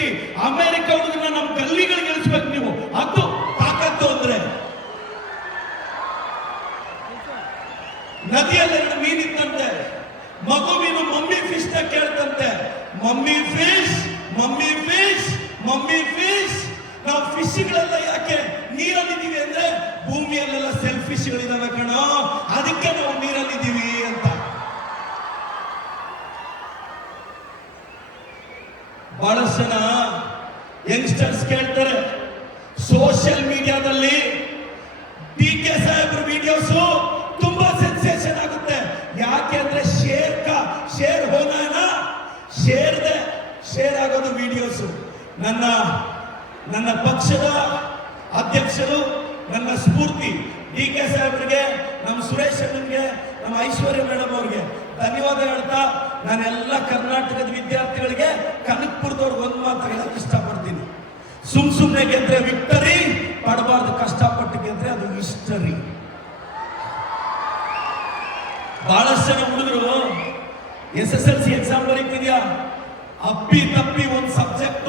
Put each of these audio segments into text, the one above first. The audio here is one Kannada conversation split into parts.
ಕಟ್ಟಿ ಅಮೆರಿಕ ಹುಡುಗನ ನಮ್ ಗಲ್ಲಿಗಳಿಗೆ ಇಳಿಸ್ಬೇಕು ನೀವು. ಅದು ತಾಕತ್ತು ಅಂದ್ರೆ. ನದಿಯಲ್ಲಿ ಎರಡು ಮೀನಿತ್ತಂತೆ ಮಗು ಮೀನು ಮಮ್ಮಿ ಫಿಶ್ನ ಕೇಳ್ತಂತೆ. Mummy fish mummy fish mummy fish ನಾವು ಫಿಶ್ಗಳೆಲ್ಲ ಯಾಕೆ ನೀರಲ್ಲಿದ್ದೀವಿ ಅಂದ್ರೆ ಭೂಮಿಯಲ್ಲೆಲ್ಲ ಸೆಲ್ಫಿಶ್ಗಳಿದಾವೆ ಕಣೋ. ಜನ ಯಂಗ್ಸ್ಟರ್ಸ್ ಕೇಳ್ತಾರೆ. ಸೋಷಿಯಲ್ ಮೀಡಿಯಾದಲ್ಲಿ ಡಿ ಕೆ ಸಾಹೇಬ್ರ ವಿಡಿಯೋಸ್ ತುಂಬಾ ಸೆನ್ಸೇಷನ್ ಆಗುತ್ತೆ. ಯಾಕೆ ಅಂದ್ರೆ ಶೇರ್ ಕಾ ಶೇರ್ ಹೋಗೋಣ ಶೇರ್ದೆ ಶೇರ್ ಆಗೋದು ವಿಡಿಯೋಸ್ ನನ್ನ ನನ್ನ ಪಕ್ಷದ ಅಧ್ಯಕ್ಷರು, ನನ್ನ ಸ್ಫೂರ್ತಿ ಅಣ್ಣನ್ಗೆ ನಮ್ಮ ಐಶ್ವರ್ಯ ಮೇಡಮ್ ಅವ್ರಿಗೆ ಧನ್ಯವಾದ ಹೇಳ್ತಾ, ನಾನೆಲ್ಲ ಕರ್ನಾಟಕದ ವಿದ್ಯಾರ್ಥಿಗಳಿಗೆ ಕನಕ್ಪುರದವ್ರಿಗೆ ಒಂದು ಮಾತು ಹೇಳಕ್ ಇಷ್ಟಪಡ್ತೀನಿ. ಸುಮ್ ಸುಮ್ಮನೆ ಗೆದ್ರೆ ವಿಕ್ಟರಿ ಪಡಬಾರ್ದು ಕಷ್ಟಪಟ್ಟು ಗೆದ್ರೆ ಅದು ಹಿಸ್ಟರಿ ಬಹಳಷ್ಟು ಜನ ಹುಡುಗರು, S S L C exam ಬರೀತಿದ್ಯಾ? ಅಪ್ಪಿ ತಪ್ಪಿ ಒಂದು ಸಬ್ಜೆಕ್ಟ್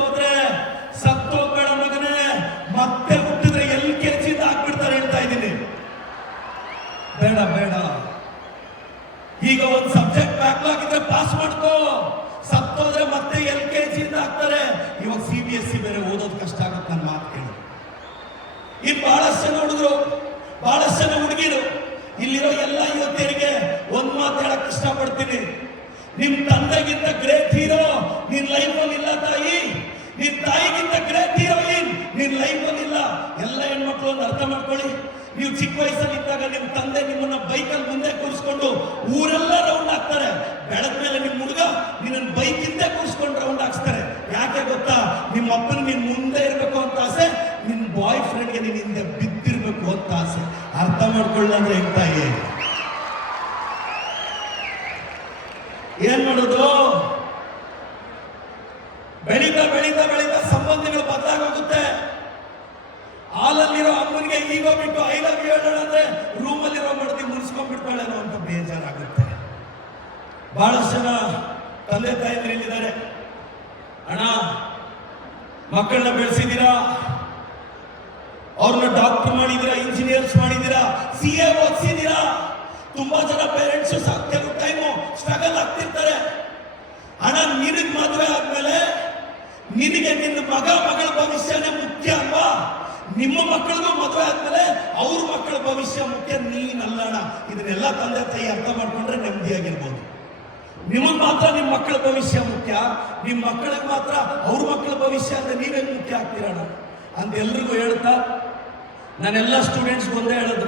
ಬಹಳಷ್ಟು ಹುಡುಗರು ಬಹಳಷ್ಟು ಜನ ಹುಡುಗಿರು. ಇಲ್ಲಿರೋ ಎಲ್ಲ ಯುವತಿಯರಿಗೆ ಒಂದ್ ಮಾತು ಹೇಳಕ್ ಇಷ್ಟಪಡ್ತೀನಿ. ನಿಮ್ ತಂದೆಗಿಂತ ಗ್ರೇಟ್ ಹೀರೋ ನಿನ್ ಅಲ್ಲಿ ಇಲ್ಲ ತಾಯಿ. ನಿನ್ ತಾಯಿಗಿಂತ ಗ್ರೇಟ್ ಹೀರೋಯಿನ್ ನಿನ್ ಅಲ್ಲಿ ಇಲ್ಲ. ಎಲ್ಲ ಹೆಣ್ಮಕ್ಳು ಒಂದು ಅರ್ಥ ಮಾಡ್ಕೊಳ್ಳಿ. ನೀವು ಚಿಕ್ಕ ವಯಸ್ಸಲ್ಲಿ ಇದ್ದಾಗ ನಿಮ್ ತಂದೆ ನಿಮ್ಮನ್ನ ಬೈಕಲ್ಲಿ ಮುಂದೆ ಕೂರಿಸ್ಕೊಂಡು ಊರೆಲ್ಲ ಮಾಡ್ಕೊಳ್ಳಂದ್ರೆ ಹೆಂಗ್? ತಾಯಿ ಏನ್ ಮಾಡೋದು? ಬೆಳೀತಾ ಬೆಳೀತಾ ಬೆಳೀತಾ ಸಂಬಂಧಗಳು ಬದಲಾಗೋಗುತ್ತೆ. ಹಾಲಲ್ಲಿರೋ ಅಮ್ಮನಿಗೆ ಈಗ ಬಿಟ್ಟು ಐ ಲವ್ ಹೇಳೋಣ ಅಂದ್ರೆ ರೂಮಲ್ಲಿರೋ ಮಡದಿ ಮುನ್ಸ್ಕೊಂಡ್ಬಿಡ್ತಾಳೇನೋ ಅಂತ ಬೇಜಾರಾಗುತ್ತೆ. ಬಹಳಷ್ಟು ಜನ ತಂದೆ ತಾಯಿ ಇಲ್ಲಿದ್ದಾರೆ. ಅಣ್ಣ, ಮಕ್ಕಳನ್ನ ಬೆಳೆಸಿದ್ದೀರಾ? ಅವ್ರನ್ನ ಡಾಕ್ಟರ್ ಮಾಡಿದೀರಾ ಇಂಜಿನಿಯರ್ಸ್ ಮಾಡಿದ್ದೀರಾ ಸಿ ಎ ತುಂಬಾ ಜನ ಪೇರೆಂಟ್ಸ್ ಸಾಧ್ಯ ಟೈಮು ಸ್ಟ್ರಗಲ್ ಆಗ್ತಿರ್ತಾರೆ. ಹಣ ನಿನಗ್ ಮದುವೆ ಆದ್ಮೇಲೆ ನಿನಗೆ ನಿನ್ನ ಮಗ, ಮಗಳ ಭವಿಷ್ಯನೇ ಮುಖ್ಯ ಅಲ್ವಾ? ನಿಮ್ಮ ಮಕ್ಕಳಿಗೂ ಮದುವೆ ಆದ್ಮೇಲೆ ಅವ್ರ ಮಕ್ಕಳ ಭವಿಷ್ಯ ಮುಖ್ಯ ನೀನಲ್ಲಣ ಇದನ್ನೆಲ್ಲ ತಂದೆ ತಾಯಿ ಅರ್ಥ ಮಾಡ್ಕೊಂಡ್ರೆ ನೆಮ್ಮದಿಯಾಗಿರ್ಬೋದು. ನಿಮಗ್ ಮಾತ್ರ ನಿಮ್ಮ ಮಕ್ಕಳ ಭವಿಷ್ಯ ಮುಖ್ಯ ನಿಮ್ಮ ಮಕ್ಕಳಿಗೆ ಮಾತ್ರ ಅವ್ರ ಮಕ್ಕಳ ಭವಿಷ್ಯ ಅಂದ್ರೆ ನೀವೇ ಮುಖ್ಯ ಆಗ್ತೀರಣ ಅಂತ ಎಲ್ರಿಗೂ ಹೇಳ್ತಾ, ನಾನೆಲ್ಲ ಸ್ಟೂಡೆಂಟ್ಸ್ಗೆ ಒಂದೇ ಹೇಳೋದು.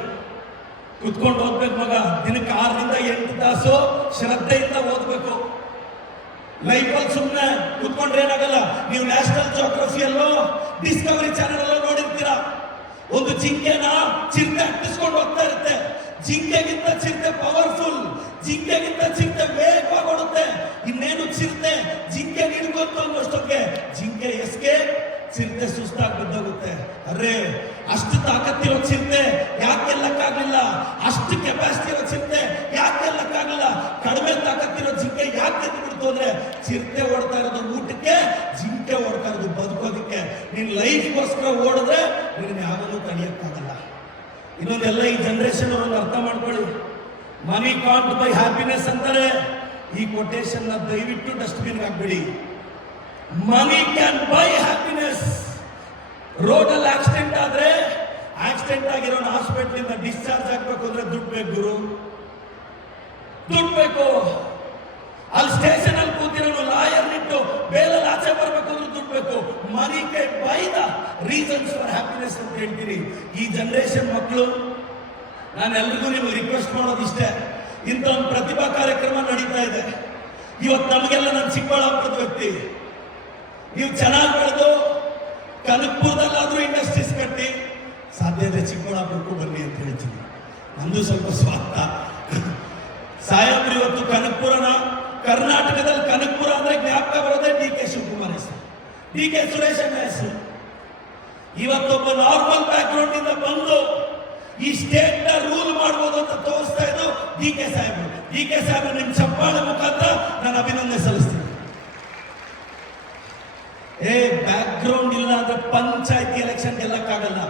ಕುತ್ಕೊಂಡು ಓದ್ಬೇಕು ಮಗ, ದಿನಕ್ಕೆ ಆರರಿಂದ ಎಂಟು ತಾಸು ಶ್ರದ್ಧೆಯಿಂದ ಓದ್ಬೇಕು. ಲೈಫಲ್ಲಿ ಸುಮ್ಮನೆ ಕುತ್ಕೊಂಡ್ರೆ ಏನಾಗಲ್ಲ, ನೀವು ನ್ಯಾಷನಲ್ ಜೋಗ್ರಫಿಯಲ್ಲೋ ಡಿಸ್ಕವರಿ ಚಾನೆಲ್ ಅಲ್ಲೋ ನೋಡಿರ್ತೀರಾ. ಒಂದು ಜಿಂಕೆನ ಚಿರತೆ ಅಟ್ಟಿಸ್ಕೊಂಡು ಹೋಗ್ತಾ ಇರುತ್ತೆ. ಜಿಂಕೆಗಿಂತ ಚಿರತೆ ಪವರ್ಫುಲ್ ಜಿಂಕೆಗಿಂತ ಚಿರತೆ ಅರೆ, ಅಷ್ಟು ತಾಕತ್ತಿರೋ ಚಿಂತೆ ಯಾಕೆ ಲೆಕ್ಕಾಗಲಿಲ್ಲ? ಅಷ್ಟು ಕೆಪಾಸಿಟಿ ಇರೋ ಚಿಂತೆ ಯಾಕೆ ಲೆಕ್ಕಾಗಲಿಲ್ಲ? ಕಡಿಮೆ ತಾಕತ್ತಿರೋ ಜಿಂಕೆ ಯಾಕೆ ಬಿಡ್ತು ಅಂದ್ರೆ ಚಿರತೆ ಓಡ್ತಾ ಇರೋದು ಊಟಕ್ಕೆ, ಜಿಂಕೆ ಓಡ್ತಾ ಇರೋದು ಬದುಕೋದಕ್ಕೆ. ನಿನ್ ಲೈಫ್ಗೋಸ್ಕರ ಓಡಿದ್ರೆ ನಿನ್ನ ಯಾವನ್ನೂ ತಡೆಯಕ್ಕಾಗಲ್ಲ. ಇನ್ನೊಂದೆಲ್ಲ ಈ ಜನರೇಷನ್ ಅವ್ರನ್ನ ಅರ್ಥ ಮಾಡ್ಕೊಳ್ಳಿ. ಮನಿ ಕಾಂಟ್ ಬೈ ಹ್ಯಾಪಿನೆಸ್ ಅಂತಾರೆ. ಈ ಕೊಟೇಶನ್ನ ದಯವಿಟ್ಟು ಡಸ್ಟ್ಬಿನ್ ಹಾಕ್ಬಿಡಿ. ಮನಿ ಕ್ಯಾನ್ ಬೈ ಹ್ಯಾಪಿನೆಸ್ ರೋಡಲ್ಲಿ ಆಕ್ಸಿಡೆಂಟ್ ಆದ್ರೆ ಆಕ್ಸಿಡೆಂಟ್ ಹಾಸ್ಪಿಟಲ್ ಇಂದ ಡಿಸ್ಚಾರ್ಜ್ ಆಗ್ಬೇಕು ಅಂದ್ರೆ ದುಡ್ಡು ಬೇಕು ಗುರು. ದುಡ್ಡು ಬೇಕು. ಅಲ್ಲಿ ಸ್ಟೇಷನ್ ಅಲ್ಲಿ ಕೂತಿರೋ ಲಾಯರ್ ನಿಟ್ಟು ಬೇಲಲ್ಲಿ ಆಚೆ ಬರಬೇಕು ಅಂದ್ರೆ ದುಡ್ಡು ಬೇಕು. Money can buy the reasons for happiness ಅಂತ ಹೇಳ್ತೀರಿ. ಈ ಜನರೇಷನ್ ಮಕ್ಕಳು ನಾನು ಎಲ್ರಿಗೂ ನಿಮಗೆ ರಿಕ್ವೆಸ್ಟ್ ಮಾಡೋದು ಇಷ್ಟೇ ಇಂಥ ಒಂದು ಪ್ರತಿಭಾ ಕಾರ್ಯಕ್ರಮ ನಡೀತಾ ಇದೆ. ಇವತ್ತು ನಮಗೆಲ್ಲ ನಾನು ಚಿಕ್ಕಬಳ್ಳಾಪುರದ ವ್ಯಕ್ತಿ. ನೀವು ಚೆನ್ನಾಗಿ ಕನಕಪುರದಲ್ಲಾದ್ರೂ ಇಂಡಸ್ಟ್ರೀಸ್ ಕಟ್ಟಿ ಸಾಧ್ಯ ಇದೆ ಚಿಕ್ಕಬಳ್ಳಾಪುರಕ್ಕೂ ಬನ್ನಿ ಅಂತ ಹೇಳ್ತೀನಿ. ನಂದು ಸ್ವಲ್ಪ ಸ್ವಾರ್ಥ. ಸಾಹೇಬ್ರು, ಇವತ್ತು ಕನಕಪುರನ ಕರ್ನಾಟಕದಲ್ಲಿ ಕನಕಪುರ ಅಂದ್ರೆ ಜ್ಞಾಪಕ ಬರೋದೇ ಡಿ ಕೆ ಶಿವಕುಮಾರ್ ಹೆಸರು. ಡಿ ಕೆ ಸುರೇಶ್ ಅಣ್ಣ ಹೆಸರು. ಇವತ್ತೊಬ್ಬ ನಾರ್ಮಲ್ ಬ್ಯಾಕ್ಗ್ರೌಂಡ್ ಇಂದ ಬಂದು ಈ ಸ್ಟೇಟ್ನ ರೂಲ್ ಮಾಡ್ಬೋದು ಅಂತ ತೋರಿಸ್ತಾ ಇದ್ದು ಡಿ ಕೆ ಸಾಹೇಬ್ ಡಿ ಕೆ ಸಾಹೇಬ್ ನಿಮ್ ಚಪ್ಪಾಳ ಮುಖಾಂತರ ನಾನು ಅಭಿನಂದನೆ ಸಲ್ಲಿಸ್ತೀನಿ. ಏ ಬ್ಯಾಕ್ ಗ್ರೌಂಡ್ ಇಲ್ಲ ಅಂದ್ರೆ ಪಂಚಾಯತಿ ಎಲೆಕ್ಷನ್ ಗೆಲ್ಲಕ್ಕಾಗಲ್ಲ.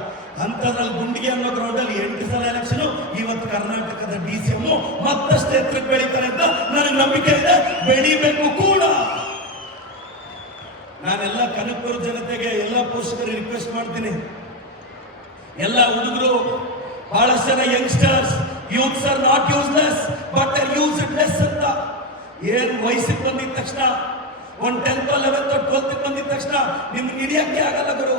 ಅಂತದ್ರಲ್ಲಿ ಗುಂಡಿಗೆ ಅನ್ನೋ ಗ್ರೌಂಡ್ ಅಲ್ಲಿ ಎಂಟು ಸಲ ಎಲೆಕ್ಷನ್ ಇವತ್ತು ಕರ್ನಾಟಕದ ಡಿ ಸಿ ಎಂ ಮತ್ತಷ್ಟು ಎತ್ತರಕ್ಕೆ ಬೆಳೀತಾರೆ ಅಂತ ನನಗೆ ನಂಬಿಕೆ ಇದೆ. ಬೆಳಿಬೇಕು ಕೂಡ. ನಾನೆಲ್ಲ ಕನಕಪುರ ಜನತೆಗೆ ಎಲ್ಲ ಪೋಷಕರಿಗೆ ರಿಕ್ವೆಸ್ಟ್ ಮಾಡ್ತೀನಿ. ಎಲ್ಲ ಹುಡುಗರು, ಬಹಳಷ್ಟು ಜನ youngsters youths are not useless but are useless ಅಂತ. ಏನ್ ವಯಸ್ಸಿಗೆ ಬಂದಿದ ತಕ್ಷಣ ಒಂದ್ ಟೆಂತ್ ಲೆವೆಂತ್ ಟ್ವೆಲ್ತ್ ಬಂದಿದ ತಕ್ಷಣ ನಿಮ್ಗೆ ಹಿಡಿಯಕ್ಕೆ ಆಗಲ್ಲ ಗುರು.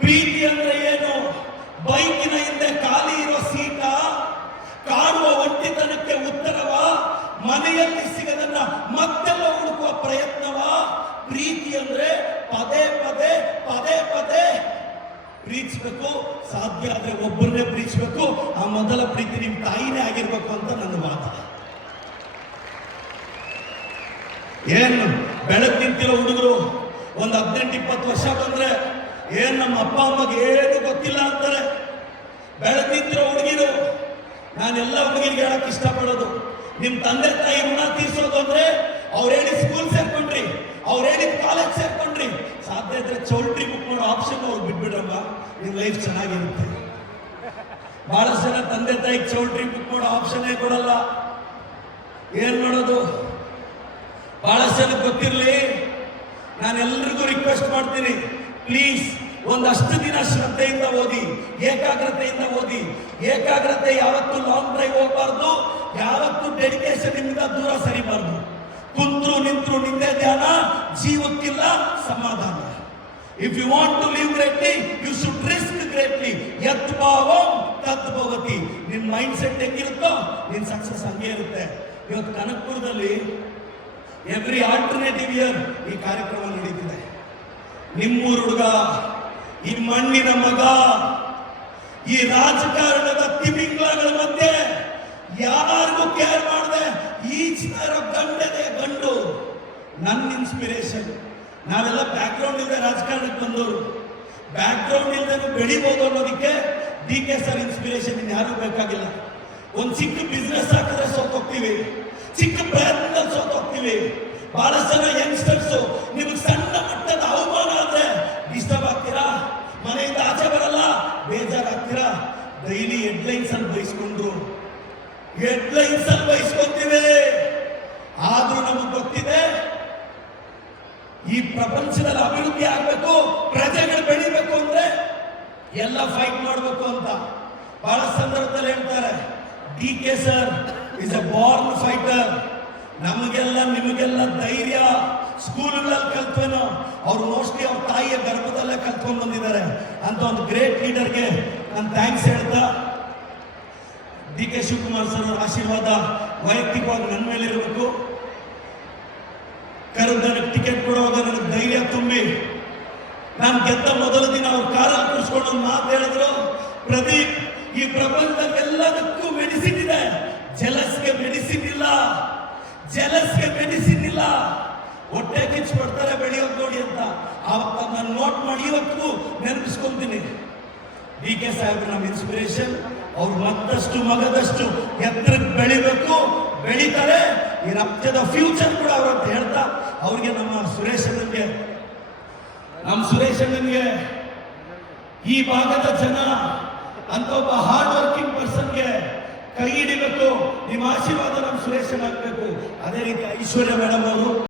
ಪ್ರೀತಿ ಅಂದ್ರೆ ಏನು? ಬೈಕಿನ ಹಿಂದೆ ಖಾಲಿ ಇರೋ ಸೀಟ ಕಾಣುವ ಒಂಟಿತನಕ್ಕೆ ಉತ್ತರವ, ಮನೆಯಲ್ಲಿ ಸಿಗದನ್ನ ಮತ್ತೆಲ್ಲ ಹುಡುಕುವ ಪ್ರಯತ್ನವ? ಪ್ರೀತಿ ಅಂದ್ರೆ ಪದೇ ಪದೇ ಪದೇ ಪದೇ ಪ್ರೀತಿಸ್ಬೇಕು. ಸಾಧ್ಯ ಆದ್ರೆ ಒಬ್ಬರನ್ನೇ ಪ್ರೀತಿಸ್ಬೇಕು. ಆ ಮೊದಲ ಪ್ರೀತಿ ನಿಮ್ಮ ತಾಯಿನೇ ಆಗಿರ್ಬೇಕು ಅಂತ ನನ್ನ ವಾದ ಏನು ಬೆಳಗ್ಗೆ ನಿಂತಿರೋ ಹುಡುಗರು? ಒಂದು ಹದಿನೆಂಟು ಇಪ್ಪತ್ತು ವರ್ಷ ಬಂದ್ರೆ ಏನ್ ನಮ್ಮ ಅಪ್ಪ, ಅಮ್ಮಗೆ ಏನು ಗೊತ್ತಿಲ್ಲ ಅಂತಾರೆ. ಬೆಳಗ್ಗೆ ನಿಂತಿರೋ ಹುಡುಗಿರು, ನಾನೆಲ್ಲ ಹುಡುಗಿರಿಗೆ ಹೇಳಕ್ ಇಷ್ಟಪಡೋದು. ನಿಮ್ ತಂದೆ ತಾಯಿ ಋಣ ತೀರ್ಸೋದು ಅಂದ್ರೆ ಅವ್ರು ಹೇಳಿ ಸ್ಕೂಲ್ ಸೇರ್ಕೊಂಡ್ರಿ ಅವ್ರು ಹೇಳಿ ಕಾಲೇಜ್ ಸೇರ್ಕೊಂಡ್ರಿ. ಸಾಧ್ಯ ಇದ್ರೆ ಚೌಲ್ಟ್ರಿ ಬುಕ್ ಮಾಡೋ ಆಪ್ಷನ್ ಅವ್ರು ಬಿಟ್ಬಿಡ್ರಮ್ಮ. ನಿಮ್ ಲೈಫ್ ಚೆನ್ನಾಗಿರುತ್ತೆ. ಬಹಳಷ್ಟು ಜನ ತಂದೆ ತಾಯಿಗೆ ಚೌಲ್ಟ್ರಿ ಬುಕ್ ಮಾಡೋ ಆಪ್ಷನ್ನೇ ಕೊಡಲ್ಲ. ಏನ್ ಮಾಡೋದು? ಬಹಳಷ್ಟು ಜನಕ್ಕೆ ಗೊತ್ತಿರಲಿ, ನಾನು ಎಲ್ರಿಗೂ ರಿಕ್ವೆಸ್ಟ್ ಮಾಡ್ತೀನಿ ಪ್ಲೀಸ್ ಒಂದಷ್ಟು ದಿನ ಶ್ರದ್ಧೆಯಿಂದ ಓದಿ, ಏಕಾಗ್ರತೆಯಿಂದ ಓದಿ. ಏಕಾಗ್ರತೆ ಯಾವತ್ತೂ ಲಾಂಗ್ ಡ್ರೈವ್ ಹೋಗಬಾರ್ದು, ಯಾವತ್ತೂ ಡೆಡಿಕೇಶನ್ ದೂರ ಸರಿಬಾರ್ದು. ಕುಂತ್ರು ನಿಂತ್ರು ನಿಂದೆ ಧ್ಯಾನ, ಜೀವಕ್ಕಿಲ್ಲ ಸಮಾಧಾನ. If you want to live greatly you should risk greatly ಯತ್ ಭಾವಂ ತತ್ ಭವತಿ. ನಿನ್ನ ಮೈಂಡ್ ಸೆಟ್ ಹೆಂಗಿರುತ್ತೋ ನಿನ್ನ ಸಕ್ಸಸ್ ಹಂಗೆ ಇರುತ್ತೆ. ಇವತ್ತು ಕನಕಪುರದಲ್ಲಿ ಎವ್ರಿ ಆಲ್ಟರ್ನೇಟಿವ್ ಇಯರ್ ಈ ಕಾರ್ಯಕ್ರಮ ನಡೀತಿದೆ. ನಿಮ್ಮೂರು ಹುಡುಗ, ಈ ಮಣ್ಣಿನ ಮಗ, ಈ ರಾಜಕಾರಣದ ತಿಮಿಂಗ್ಲಗಳ ಮಧ್ಯೆ ಯಾರಿಗೂ ಕೇರ್ ಮಾಡದೆ ಈಚ್ ಗಂಡದೆ ಗಂಡು. ನನ್ನ ಇನ್ಸ್ಪಿರೇಷನ್ ನಾವೆಲ್ಲ ಬ್ಯಾಕ್ ಗ್ರೌಂಡ್ ಇಲ್ಲದೆ ರಾಜಕಾರಣಕ್ಕೆ ಬಂದವರು. ಬ್ಯಾಕ್ಗ್ರೌಂಡ್ ಇಲ್ಲದೆ ಬೆಳಿಬೋದು ಅನ್ನೋದಕ್ಕೆ ಡಿ ಕೆ ಸರ್ ಇನ್ಸ್ಪಿರೇಷನ್ ಇನ್ ಯಾರಿಗೂ ಬೇಕಾಗಿಲ್ಲ. ಒಂದು ಚಿಕ್ಕ ಬಿಸ್ನೆಸ್ ಹಾಕಿದ್ರೆ ಸೋತೋಗ್ತೀವಿ ಚಿಕ್ಕ ಪ್ರಯತ್ನ ಸೋತೋಗ್ತೀವಿ ಬಹಳ ಜನ ಯಂಗ್ಸ್ಟರ್ಸ್ ನಿಮಗೆ ಸಣ್ಣ ಮಟ್ಟದ ಅವಮಾನ ಆದ್ರೆ ಡಿಸ್ಟರ್ಬ್ ಆಗ್ತೀರಾ? ಮನೆಯಿಂದ ಆಚೆ ಬರಲ್ಲ, ಬೇಜಾರಾಗ್ತೀರಾ? ಡೈಲಿ ಹೆಡ್ಲೈನ್ಸ್ ಅನ್ನು ಬಯಸ್ಕೊಂಡ್ರು. ಹೆಡ್ಲೈನ್ಸ್ ಅನ್ನು ಬಯಸ್ಕೊತೀವಿ. ಆದ್ರೂ ನಮಗೆ ಗೊತ್ತಿದೆ, ಈ ಪ್ರಪಂಚದಲ್ಲಿ ಅಭಿವೃದ್ಧಿ ಆಗಬೇಕು, ಪ್ರಜೆಗಳು ಬೆಳಿಬೇಕು ಅಂದ್ರೆ ಎಲ್ಲ ಫೈಟ್ ಮಾಡಬೇಕು ಅಂತ. ಬಹಳ ಸಂದರ್ಭದಲ್ಲಿ ಹೇಳ್ತಾರೆ, D K sir is a born fighter ನಮಗೆಲ್ಲ, ನಿಮಗೆಲ್ಲ ಧೈರ್ಯ. ಸ್ಕೂಲ್ಗಳಲ್ಲಿ ಕಲ್ತ್ವೇನೋ. ಅವ್ರು ಮೋಸ್ಟ್ಲಿ ಅವ್ರ ತಾಯಿಯ ಗರ್ಭದಲ್ಲೇ ಕಲ್ತ್ಕೊಂಡು ಬಂದಿದ್ದಾರೆ. ಅಂತ ಒಂದು ಗ್ರೇಟ್ ಲೀಡರ್ಗೆ ನಾನು ಥ್ಯಾಂಕ್ಸ್ ಹೇಳ್ತಾ ಡಿ ಕೆ ಶಿವಕುಮಾರ್ ಸರ್ ಅವರ ಆಶೀರ್ವಾದ ವೈಯಕ್ತಿಕವಾಗಿ ನನ್ನ ಮೇಲೆ ಇರಬೇಕು. ಕರೆದು ನನಗೆ ಟಿಕೆಟ್ ಕೊಡುವಾಗ ನನಗೆ ಧೈರ್ಯ ತುಂಬಿ. ನಾನು ಗೆದ್ದ ಮೊದಲ ದಿನ ಅವ್ರ ಕಾರಲ್ಲಿ ಕೂರಿಸ್ಕೊಂಡು ಒಂದು ಮಾತು ಹೇಳಿದ್ರು, ಪ್ರದೀಪ್, ಈ ಪ್ರಪಂಚದಲ್ಲಿ ಜಲಸ್ಗೆ ಮೆಡಿಸಿನ್ ಇಲ್ಲ ಹೊಟ್ಟೆ ಕಿಚ್ಚು ಕೊಡ್ತಾರೆ ಬೆಳೆಯೋದು ನೋಡಿ ಅಂತ. ಅವತ್ತ ನಾನು ನೋಟ್ ಮಾಡಿ ಇವತ್ತು ನೆನಪಿಸ್ಕೊಂತೀನಿ. ಡಿ ಕೆ ಸಾಹೇಬ್ರ ನಮ್ಮ ಇನ್ಸ್ಪಿರೇಷನ್ ಅವ್ರು ಮತ್ತಷ್ಟು ಮಗದಷ್ಟು ಎತ್ತರಕ್ಕೆ ಬೆಳಿಬೇಕು. ಬೆಳಿತಾರೆ. ಈ ರಕ್ತದ ಫ್ಯೂಚರ್ ಕೂಡ ಅವ್ರು ಅಂತ ಹೇಳ್ತಾ, ಅವ್ರಿಗೆ ನಮ್ಮ ಸುರೇಶ್ ಅಣ್ಣನಿಗೆ, ನಮ್ಮ ಸುರೇಶ್ ಅಣ್ಣನಿಗೆ ಈ ಭಾಗದ ಜನ ಅಂತ ಒಬ್ಬ ಹಾರ್ಡ್ ವರ್ಕಿಂಗ್ ಪರ್ಸನ್ಗೆ ಕೈ ಹಿಡಿಬೇಕು ನಿಮ್ಮ ಆಶೀರ್ವಾದ ನಮ್ಮ ಸುರೇಶನಾಗಬೇಕು ಅದೇ ರೀತಿ ಐಶ್ವರ್ಯ ಮೇಡಮ್ ಅವರು.